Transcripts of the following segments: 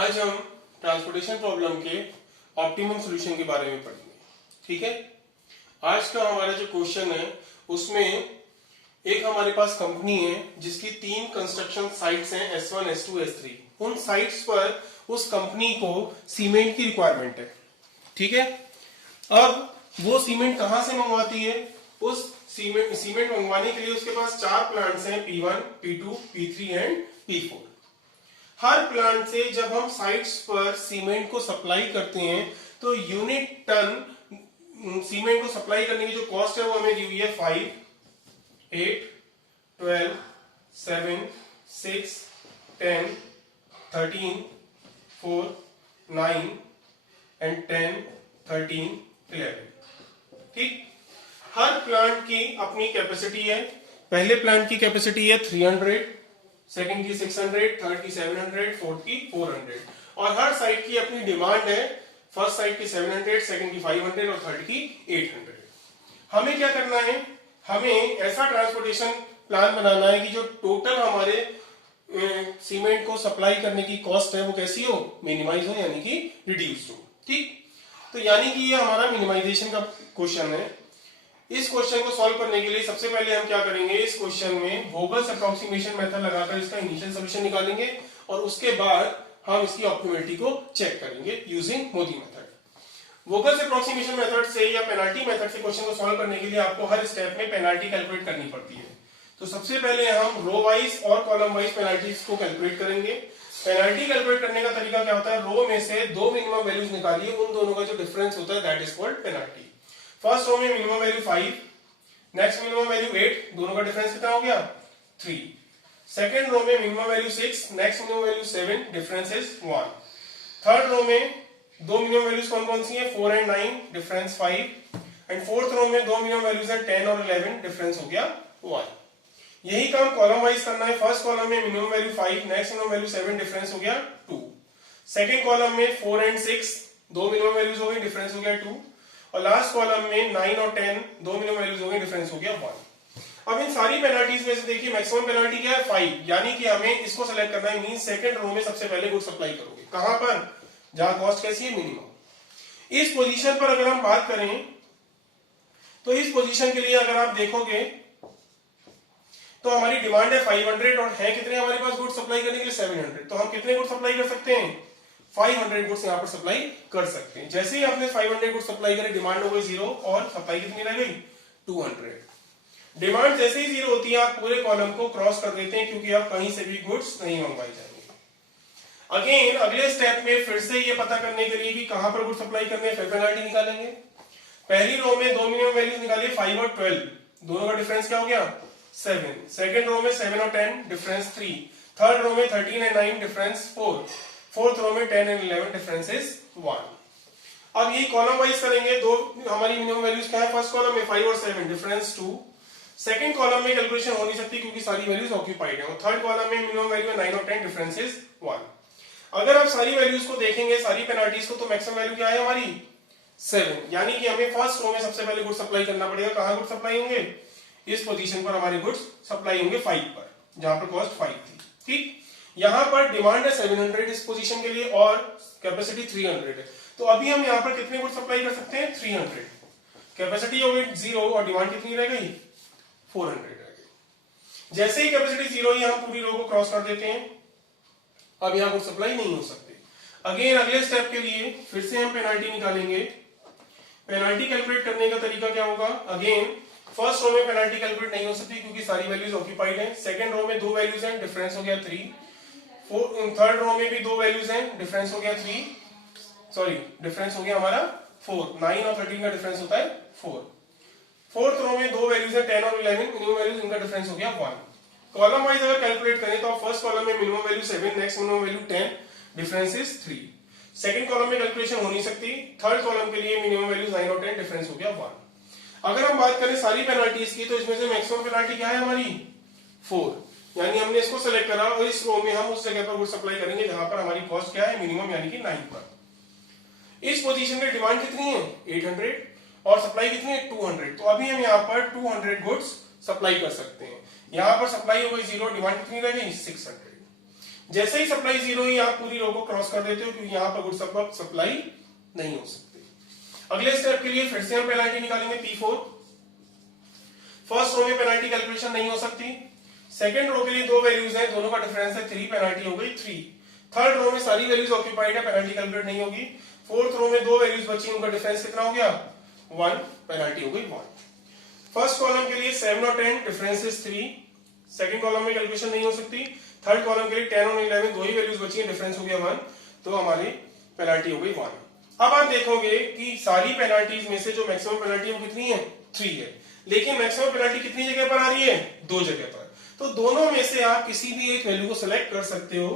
आज हम transportation problem के ऑप्टिमम सॉल्यूशन के बारे में पढ़ेंगे। ठीक है, आज का हमारा जो क्वेश्चन है उसमें एक हमारे पास कंपनी है जिसकी 3 कंस्ट्रक्शन साइट्स हैं S1, S2, S3। उन साइट्स पर उस कंपनी को सीमेंट की रिक्वायरमेंट है। ठीक है, अब वो सीमेंट कहां से मंगवाती है? उस सीमेंट मंगवाने के लिए उसके पास 4 प्लांट्स हैं, P1, P2, P3 and P4। Her plant से जब हम साइट्स पर सीमेंट को सप्लाई करते हैं तो यूनिट टन सीमेंट को सप्लाई करने की जो कॉस्ट है वो हमें दी हुई है 5, 8, 12, 7, 6, 10, 13, 4, 9 एंड 10, 13, 11। ठीक, हर प्लांट की अपनी कैपेसिटी है। पहले प्लांट की कैपेसिटी है 300, सेकंड की 600, थर्ड की 700, फोर्थ की 400 और हर साइट की अपनी डिमांड है। फर्स्ट साइट की 700, सेकंड की 500 और थर्ड की 800। हमें क्या करना है? हमें ऐसा ट्रांसपोर्टेशन प्लान बनाना है कि जो टोटल हमारे सीमेंट को सप्लाई करने की कॉस्ट है वो कैसी हो? मिनिमाइज हो, यानी कि रिड्यूस हो। ठीक, तो यानी कि ये हमारा मिनिमाइजेशन का क्वेश्चन है। इस क्वेश्चन को सॉल्व करने के लिए सबसे पहले हम क्या करेंगे, इस क्वेश्चन में वोगल्स अप्रोक्सीमेशन मेथड लगाकर इसका इनिशियल सॉल्यूशन निकालेंगे और उसके बाद हम इसकी ऑप्टिमलिटी को चेक करेंगे using MODI method. Vogel's approximation method से या पेनाल्टी मेथड से क्वेश्चन को सॉल्व करने के लिए आपको हर स्टेप में पेनाल्टी कैलकुलेट करनी पड़ती है। तो सबसे पहले हम रो वाइज और कॉलम वाइज पेनाल्टीज को कैलकुलेट करेंगे। पेनाल्टी कैलकुलेट करने का तरीका क्या होता है? रो में से 2 मिनिमम वैल्यूज निकालिए, उन दोनों का जो डिफरेंस होता है that is called penalty. First row में minimum value 5, next minimum value 8, दोनों का डिफरेंस कितना हो गया? 3। सेकंड रो में minimum value 6, next minimum value 7, difference is 1। Third row में 2 मिनिमम वैल्यूज कौन कौन सी है? 4 and 9, difference 5। And fourth row में 2 मिनिमम वैल्यूज है 10 और 11, डिफरेंस हो गया 1। यही काम कॉलम वाइज करना है। फर्स्ट कॉलम में minimum value 5, next minimum value 7, difference हो गया 2। सेकंड कॉलम में 4 एंड 6, 2 मिनिमम वैल्यूज हो गई, डिफरेंस हो गया 2। और लास्ट कॉलम में 9 और 10, 2 मिनिमम वैल्यूज हो गई, डिफरेंस हो गया 1। अब इन सारी पेनाल्टीज में से देखिए मैक्सिमम पेनाल्टी क्या है? 5, यानी कि हमें इसको सेलेक्ट करना है। मींस सेकंड रो में सबसे पहले गुड सप्लाई करोगे। कहां पर? जहां कॉस्ट कैसी है? मिनिमम। इस पोजीशन पर अगर हम बात करें तो इस पोजीशन के लिए अगर आप देखोगे तो हमारी डिमांड है 500 और है कितने हमारे पास गुड सप्लाई करने के लिए? 700। तो हम कितने गुड सप्लाई कर सकते हैं? 500 गुड्स यहां पर सप्लाई कर सकते हैं। जैसे ही आपने 500 गुड्स सप्लाई करे, डिमांड हो गई 0 और सप्लाई कितनी रह गई? 200। डिमांड जैसे ही 0 होती है आप पूरे कॉलम को क्रॉस कर देते हैं क्योंकि अब कहीं से भी गुड्स नहीं मंगवाई जाएंगे। अगेन अगले स्टेप में फिर से ये पता करने के लिए कि कहां पर गुड सप्लाई करने हैं, फिर पेनाल्टी निकालेंगे। पहली रो में 2 मिनिमम वैल्यूज निकालिए, 5 और 12, दोनों का डिफरेंस क्या हो गया? 7। सेकंड रो में 7 और 10, डिफरेंस 3। थर्ड रो में 13 एंड 9, डिफरेंस 4। फोर्थ रो में 10 एंड 11, डिफरेंस इज 1। अब ये कॉलम वाइज करेंगे। दो हमारी मिनिमम वैल्यूज क्या है? फर्स्ट कॉलम में 5 और 7, डिफरेंस 2। सेकंड कॉलम में कैलकुलेशन हो नहीं सकती क्योंकि सारी वैल्यूज ऑक्यूपाइड है। और थर्ड कॉलम में मिनिमम वैल्यू है 9 और 10, डिफरेंस इज 1। अगर आप सारी वैल्यूज को देखेंगे, सारी पेनाल्टीज को, तो मैक्सिमम वैल्यू क्या है हमारी? 7, यानी कि हमें फर्स्ट रो में सबसे पहले गुड्स सप्लाई करना पड़ेगा। कहां गुड्स सप्लाई होंगे? इस पोजीशन पर हमारे गुड्स सप्लाई होंगे 5 पर, जहां पर कॉस्ट 5 थी। ठीक, यहां पर डिमांड है 700 इस पोजीशन के लिए और कैपेसिटी 300 है। तो अभी हम यहां पर कितने गुड सप्लाई कर सकते हैं? 300। कैपेसिटी हो गई 0 और डिमांड कितनी रह गई? 400 रह गई। जैसे ही कैपेसिटी 0 ही हम पूरी रो को क्रॉस कर देते हैं। अब यहां गुड सप्लाई नहीं हो सकते। अगेन अगले स्टेप के लिए फिर से हम पेनाल्टी निकालेंगे। पेनाल्टी कैलकुलेट करने का तरीका क्या होगा? अगेन फर्स्ट रो में पेनाल्टी कैलकुलेट नहीं हो सकती क्योंकि सारी वैल्यूज ऑक्यूपाइड हैं। सेकंड रो में 2 वैल्यूज हैं, डिफरेंस हो गया 3। थर्ड रो में भी 2 वैल्यूज हैं, डिफरेंस हो गया 3, सॉरी डिफरेंस हो गया हमारा 4। 9 और 13 का डिफरेंस होता है 4। फोर्थ रो में 2 वैल्यूज हैं 10 और 11, मिनिमम वैल्यूज, इनका डिफरेंस हो गया 1। कॉलम वाइज अगर कैलकुलेट करें तो फर्स्ट कॉलम में minimum value 7, next minimum value 10, difference is 3। Second column में कैलकुलेशन हो नहीं सकती। थर्ड कॉलम के लिए मिनिमम वैल्यूज 9 और 10, डिफरेंस हो गया 1। अगर हम बात करें सारी पेनाल्टीज की तो इसमें से मैक्सिमम पेनाल्टी क्या है हमारी? 4, यानी हमने इसको सेलेक्ट करा और इस रो में हम उस जगह पर गुड सप्लाई करेंगे जहां पर हमारी कॉस्ट क्या है? मिनिमम, यानी कि 9 पर। इस पोजीशन पे डिमांड कितनी है? 800 और सप्लाई कितनी है? 200। तो अभी हम यहाँ पर 200 गुड्स सप्लाई कर सकते हैं। यहाँ पर सप्लाई हो गई 0, डिमांड कितनी रह गई? 600। जैसे ही सप्लाई 0 हुई आप पूरी रो को क्रॉस कर देते हो क्योंकि यहाँ पर गुड सप्लाई नहीं हो सकती। अगले स्टेप के लिए फिर से हम पेनाल्टी निकालेंगे P4। फर्स्ट रो में पेनाल्टी कैलकुलेशन नहीं हो सकती। सेकंड रो के लिए दो वैल्यूज हैं, दोनों का डिफरेंस है 3, पेनाल्टी हो गई 3। थर्ड रो में सारी वैल्यूज ऑक्यूपाइड है, पेनाल्टी कैलकुलेट नहीं होगी। फोर्थ रो में दो वैल्यूज बची, उनका डिफरेंस कितना हो गया 1, पेनाल्टी हो गई 1। फर्स्ट कॉलम के लिए 7 और 10 डिफरेंस इज 3, सेकंड कॉलम में कैलकुलेशन नहीं हो सकती। थर्ड कॉलम के लिए 10 और 11 दो ही वैल्यूज बची हैं, डिफरेंस हो गया 1, तो हमारी पेनाल्टी हो गई 1। अब आप देखोगे कि सारी पेनाल्टीज में से जो मैक्सिमम पेनाल्टी है वो कितनी है 3 है, लेकिन मैक्सिमम पेनाल्टी कितनी जगह पर आ रही है 2 जगह पर। तो दोनों में से आप किसी भी एक वैल्यू को सिलेक्ट कर सकते हो।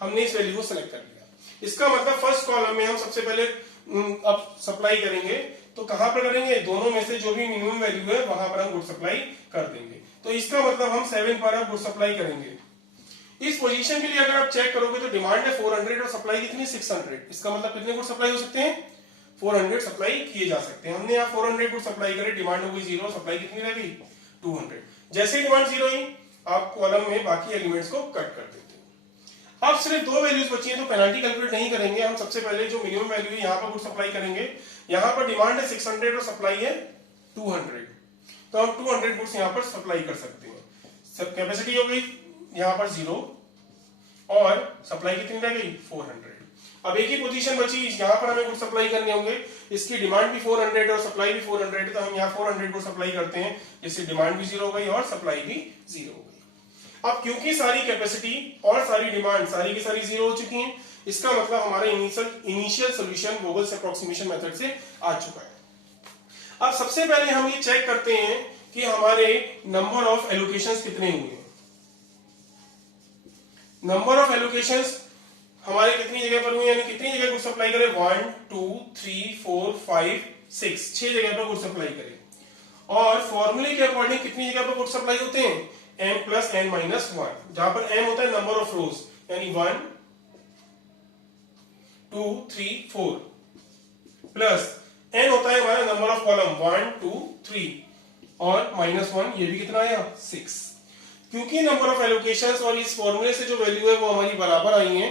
हमने इस वैल्यू को सिलेक्ट कर लिया। इसका मतलब फर्स्ट कॉलम में हम सबसे पहले अब सप्लाई करेंगे तो कहां पर करेंगे, दोनों में से जो भी मिनिमम वैल्यू है वहां पर हम गुड सप्लाई कर देंगे। तो इसका मतलब हम 7 पर अब गुड सप्लाई करेंगे। इस पोजीशन के लिए अगर आप चेक करोगे तो डिमांड है 400 और सप्लाई कितनी 600। इसका मतलब कितने गुड सप्लाई हो सकते हैं 400 सप्लाई किए जा सकते हैं। हमने यहाँ 400 गुड सप्लाई करे, डिमांड हो गई 0, सप्लाई कितनी रह गई 200। जैसे ही डिमांड 0 हुई आप कॉलम में बाकी एलिमेंट्स को कट कर देते हो। अब सिर्फ दो वैल्यूज बची हैं तो पेनाल्टी कैलकुलेट नहीं करेंगे। हम सबसे पहले जो मिनिमम वैल्यू है यहाँ पर गुड सप्लाई करेंगे। यहाँ पर डिमांड है 600 और सप्लाई है 200, तो हम 200 गुड्स यहाँ पर सप्लाई कर सकते हैं। सब कैपेसिटी हो गई यहाँ पर 0 और सप्लाई कितनी रह गई 400। अब एक ही पोजीशन बची, यहाँ पर हमें गुड सप्लाई करने होंगे। इसकी डिमांड भी 400 और सप्लाई भी 400, तो हम यहाँ 400 को सप्लाई करते हैं, जिससे डिमांड भी 0 हो गई और सप्लाई भी 0 हो गई। अब क्योंकि सारी कैपेसिटी और सारी डिमांड सारी की सारी 0 हो चुकी हैं, इसका मतलब हमारा इनिशियल सोल्यूशन वोगल्स अप्रोक्सीमेशन मेथड से आ चुका है। अब सबसे पहले हम ये चेक करते हैं कि हमारे नंबर ऑफ एलोकेशंस कितने हुए। नंबर ऑफ एलोकेशंस हमारे कितनी जगह पर हुए, यानी कितनी जगह गुड सप्लाई करें 1 2 3 4 5 6, 6 जगह पर गुड सप्लाई करें। और फॉर्मूले के अकॉर्डिंग कितनी जगह पर गुड सप्लाई होते हैं m प्लस n माइनस 1, जहां पर m होता है नंबर ऑफ रोज, यानी 1 2 3 4 प्लस n होता है हमारा नंबर ऑफ कॉलम 1 2 3 और माइनस 1, ये भी कितना आया 6। क्योंकि नंबर ऑफ एलोकेशंस और इस फॉर्मूले से जो वैल्यू है वो हमारी बराबर आई है,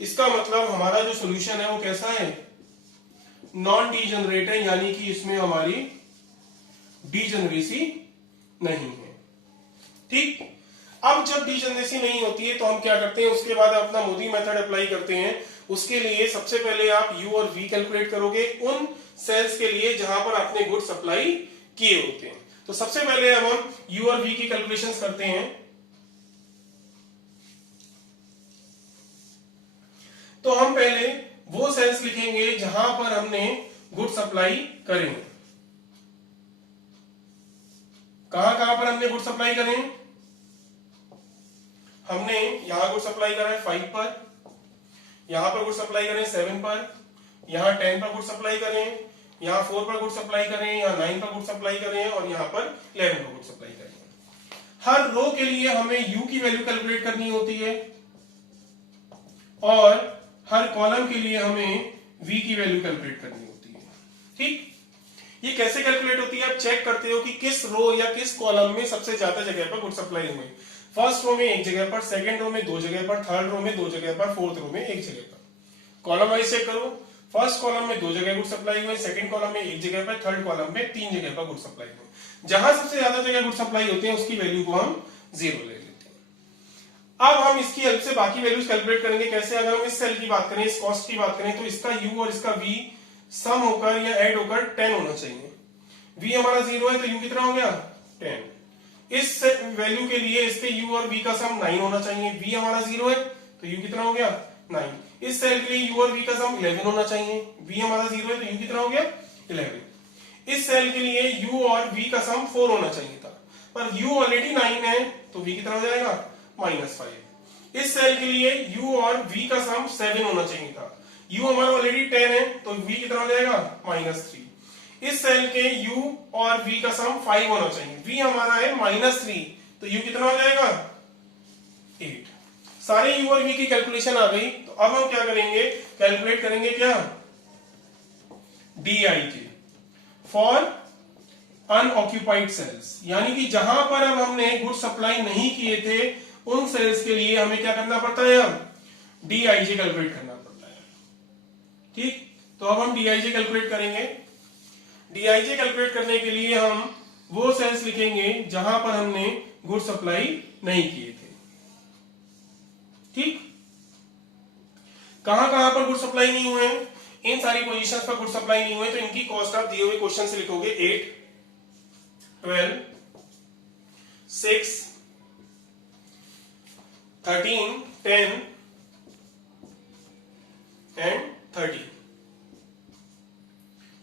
इसका मतलब हमारा जो सॉल्यूशन है वो कैसा है नॉन डीजेनरेट है, यानी कि इसमें हमारी डीजेनरेसी नहीं है। ठीक, अब जब डीजेनरेसी नहीं होती है तो हम क्या करते हैं, उसके बाद अपना मोदी मेथड अप्लाई करते हैं। उसके लिए सबसे पहले आप U और V कैलकुलेट करोगे उन सेल्स के लिए जहां पर आपने गुड सप्लाई किए होते हैं। तो सबसे पहले अब हम U और V की कैलकुलेशंस करते हैं। तो हम पहले वो सेल्स लिखेंगे जहां पर हमने गुड सप्लाई करेंगे। कहां पर हमने गुड सप्लाई करें, हमने यहां गुड सप्लाई करा है 5 पर, यहां पर गुड सप्लाई करें 7 पर, यहां 10 पर गुड सप्लाई करें, यहां 4 पर गुड सप्लाई करें, यहां 9 पर गुड सप्लाई करें और यहां पर 11 पर गुड सप्लाई करें। हर रो के लिए हमें U की वैल्यू कैलकुलेट करनी होती है और हर कॉलम के लिए हमें V की वैल्यू कैलकुलेट करनी होती है। ठीक, ये कैसे कैलकुलेट होती है, आप चेक करते हो कि किस रो या किस कॉलम में सबसे ज्यादा जगह पर गुड सप्लाई हुई। फर्स्ट रो में एक जगह पर, सेकंड रो में 2 जगह पर, थर्ड रो में 2 जगह पर, फोर्थ रो में 1 जगह पर। कॉलम वाइज चेक करो, फर्स्ट कॉलम में 2 जगह गुड सप्लाई हुई, सेकंड कॉलम में 1 जगह पर, थर्ड कॉलम में 3 जगह पर गुड सप्लाई हुई। जहां सबसे ज्यादा जगह गुड सप्लाई होती है उसकी वैल्यू को हम 0 ले लेते हैं। अब हम इसकी हेल्प से बाकी वैल्यूज कैलकुलेट करेंगे। कैसे, अगर हम इस सेल की बात करें, इस कॉस्ट की बात करें, तो इसका U और इसका V सम होकर या ऐड होकर 10 होना चाहिए। V हमारा 0 है तो U कितना हो गया 10। इस वैल्यू के लिए इसके U और V का सम 9 होना चाहिए। V हमारा 0 है तो U कितना हो गया 9। इस सेल के लिए U और V का सम 11 होना चाहिए। V हमारा 0 है तो U कितना हो गया 11। इस सेल के लिए U और V का सम 4 होना चाहिए था, पर U ऑलरेडी 9 है तो V कितना हो जाएगा -5। इस सेल के लिए U और V का सम 7 होना चाहिए था। U हमारा ऑलरेडी 10 है तो V कितना हो जाएगा -3। इस सेल के U और V का सम 5 होना चाहिए। V हमारा है -3 तो U कितना हो जाएगा 8। सारे U और V की कैलकुलेशन आ गई। तो अब हम क्या करेंगे, कैलकुलेट करेंगे क्या DIJ फॉर अनऑक्यूपाइड सेल्स, यानी कि जहां पर अब हमने गुड सप्लाई नहीं किए थे उन सेल्स के लिए हमें क्या करना पड़ता है, डीआईजे कैलकुलेट करना पड़ता है। ठीक, तो अब हम डीआईजे कैलकुलेट करेंगे। डीआईजे कैलकुलेट करने के लिए हम वो सेल्स लिखेंगे जहां पर हमने गुड सप्लाई नहीं किए थे। ठीक, कहां कहां पर गुड सप्लाई नहीं हुए हैं? इन सारी पोजीशंस पर गुड सप्लाई नहीं हुए, तो इनकी कॉस्ट आप दिए हुए क्वेश्चन से लिखोगे 8, 12, 6, 13, 10 एंड 30।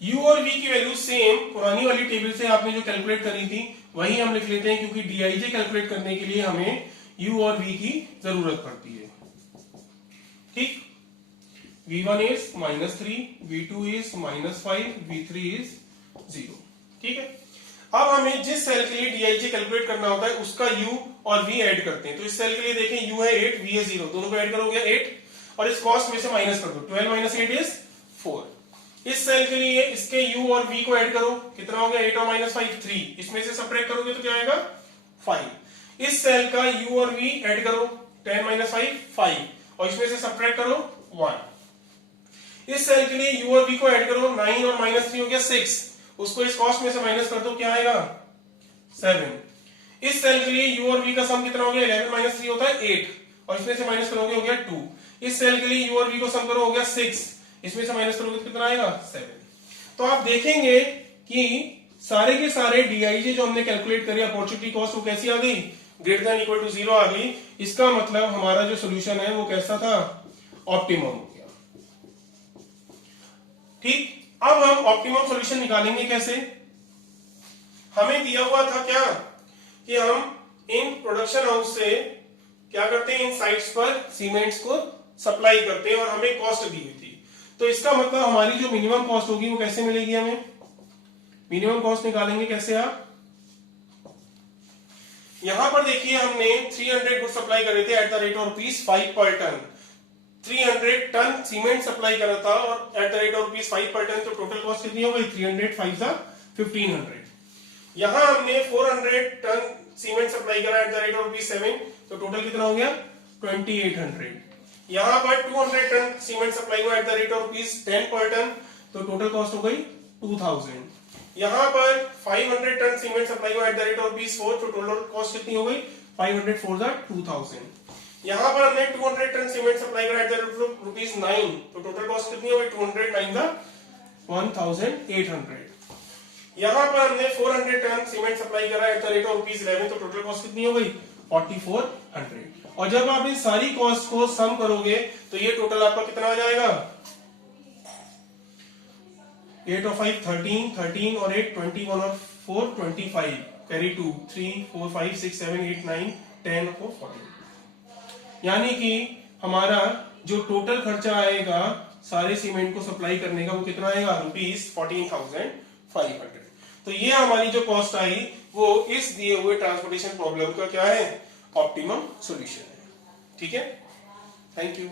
U और V की वैल्यू सेम पुरानी वाली टेबल से आपने जो कैलकुलेट करी थी वही हम लिख लेते हैं, क्योंकि डीआईजे कैलकुलेट करने के लिए हमें U और V की जरूरत पड़ती है। ठीक, V1 is -3, V2 is -5, V3 is 0। ठीक है, अब हमें जिस सेल के लिए डीआईजे कैलकुलेट करना होता है उसका U और V ऐड करते हैं। तो इस सेल के लिए देखें U है 8, V है 0, दोनों को ऐड करोगे 8 और इस कॉस्ट में से माइनस कर दो। 12 - 8 is 4। इस सेल के लिए इसके U और V को ऐड करो, कितना हो गया? 8 और -5 3, इसमें से सबट्रैक्ट करोगे तो क्या आएगा? 5। इस सेल का U और V ऐड करो, 10 - 5 5 और इसमें से सबट्रैक्ट करो 1। इस सेल के लिए U और V को ऐड करो, 9 और -3 हो गया 6, उसको इस कॉस्ट में से माइनस कर दो, क्या आएगा? 7। इस सेल के लिए U और V का सम कितना हो गया? 11 - 3 होता है 8 और इसमें से माइनस करोगे हो गया 2। इस सेल के लिए U और V को सम करो, हो गया 6, इसमें से माइनस करोगे तो कितना आएगा? 7। तो आप देखेंगे कि सारे के सारे डीआईजे जो हमने कैलकुलेट करी अपॉर्चुनिटी कॉस्ट वो कैसी आ गई? ग्रेटर देन इक्वल टू 0 आ गई। इसका मतलब हमारा जो सोल्यूशन है वो कैसा था? ऑप्टिमम हो गया। ठीक, अब हम ऑप्टिमम सॉल्यूशन निकालेंगे कैसे? हमें दिया हुआ था क्या कि हम इन प्रोडक्शन हाउस से क्या करते हैं? इन साइट्स पर सीमेंट्स को सप्लाई करते हैं और हमें कॉस्ट दी हुई थी। तो इसका मतलब हमारी जो मिनिमम कॉस्ट होगी वो कैसे मिलेगी? हमें मिनिमम कॉस्ट निकालेंगे कैसे? आप यहां पर देखिए, हमने 300 गुड सप्लाई करे थे एट द रेट ऑफ ₹5 पर टन। 300 टन सीमेंट सप्लाई करा था और एट द रेट ऑफ ₹5 पर टन, तो टोटल कॉस्ट कितनी हो गई? 300 5 1500। यहां हमने 400 टन सीमेंट सप्लाई करा एट द रेट ऑफ ₹7, तो टोटल कितना हो गया? 2800। यहां पर 200 टन सीमेंट सप्लाई हुआ एट द रेट ऑफ ₹10 पर टन, तो टोटल कॉस्ट हो गई 2000। यहां पर 500 टन सीमेंट सप्लाई हुआ एट द रेट ऑफ ₹4, तो टोटल कॉस्ट कितनी हो गई? 500 4 2000। यहां पर हमने 200 टन सीमेंट सप्लाई करा एट द रेट ऑफ ₹9, तो टोटल कॉस्ट कितनी हो गई? 200 9 1800। यहां पर हमने 400 टन सीमेंट सप्लाई करा एट द रेट ऑफ ₹11, तो टोटल कॉस्ट कितनी हो गई? 4400। और जब आप इन सारी कॉस्ट को सम करोगे तो ये टोटल आपका कितना आ जाएगा? 8 और 5 13, 13 और 8 21 और 4 25, कैरी 2 3 4 5 6 7 8 9 10 और 14। यानी कि हमारा जो टोटल खर्चा आएगा सारे सीमेंट को सप्लाई करने का वो कितना आएगा? ₹14,500। तो ये हमारी जो कॉस्ट आई वो इस दिए हुए ट्रांसपोर्टेशन प्रॉब्लम का क्या है? ऑप्टिमम सॉल्यूशन है। ठीक है, थैंक यू।